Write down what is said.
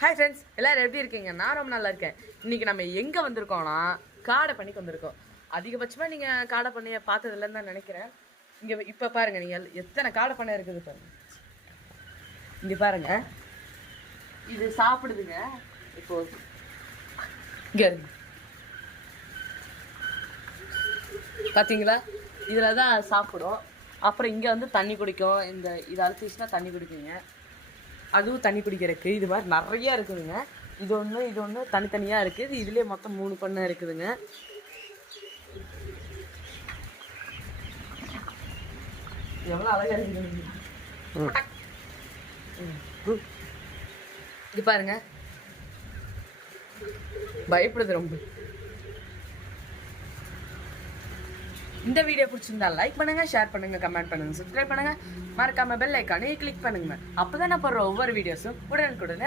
Hi friends, எல்லோரும் எப்படி இருக்கீங்க? நான் ரொம்ப நல்லா இருக்கேன். இன்றைக்கி நம்ம எங்கே வந்திருக்கோம்னா காடை பண்ணிக்கு வந்திருக்கோம். அதிகபட்சமாக நீங்கள் காடை பண்ணியை பார்த்ததில்லன்னு தான் நினைக்கிறேன். இங்கே இப்போ பாருங்கள், நீங்கள் எத்தனை காடை பண்ணை இருக்குது பாருங்கள். இங்கே பாருங்கள், இது சாப்பிடுதுங்க. இப்போ இங்கே இருக்கு பார்த்தீங்களா, இதில் தான் சாப்பிடும். அப்புறம் இங்கே வந்து தண்ணி குடிக்கும். இந்த இதை அழுத்திச்சுன்னா தண்ணி குடிக்குங்க. அதுவும் தண்ணி குடிக்கிறதுக்கு இது மாதிரி நிறையா இருக்குதுங்க. இது ஒன்று தனித்தனியாக இருக்குது. இதுலேயே மொத்தம் 3 பண்ணை இருக்குதுங்க. எவ்வளோ அழகாக இருக்குது. இது பாருங்க, பயப்படுது ரொம்ப. இந்த வீடியோ பிடிச்சிருந்தா லைக் பண்ணுங்க, ஷேர் பண்ணுங்க, கமெண்ட் பண்ணுங்க, சப்ஸ்கிரைப் பண்ணுங்க, மறக்காம பெல் ஐக்கானே கிளிக் பண்ணுங்க. அப்பதான் நான் போடுற ஒவ்வொரு வீடியோஸும் உடனுக்குடனே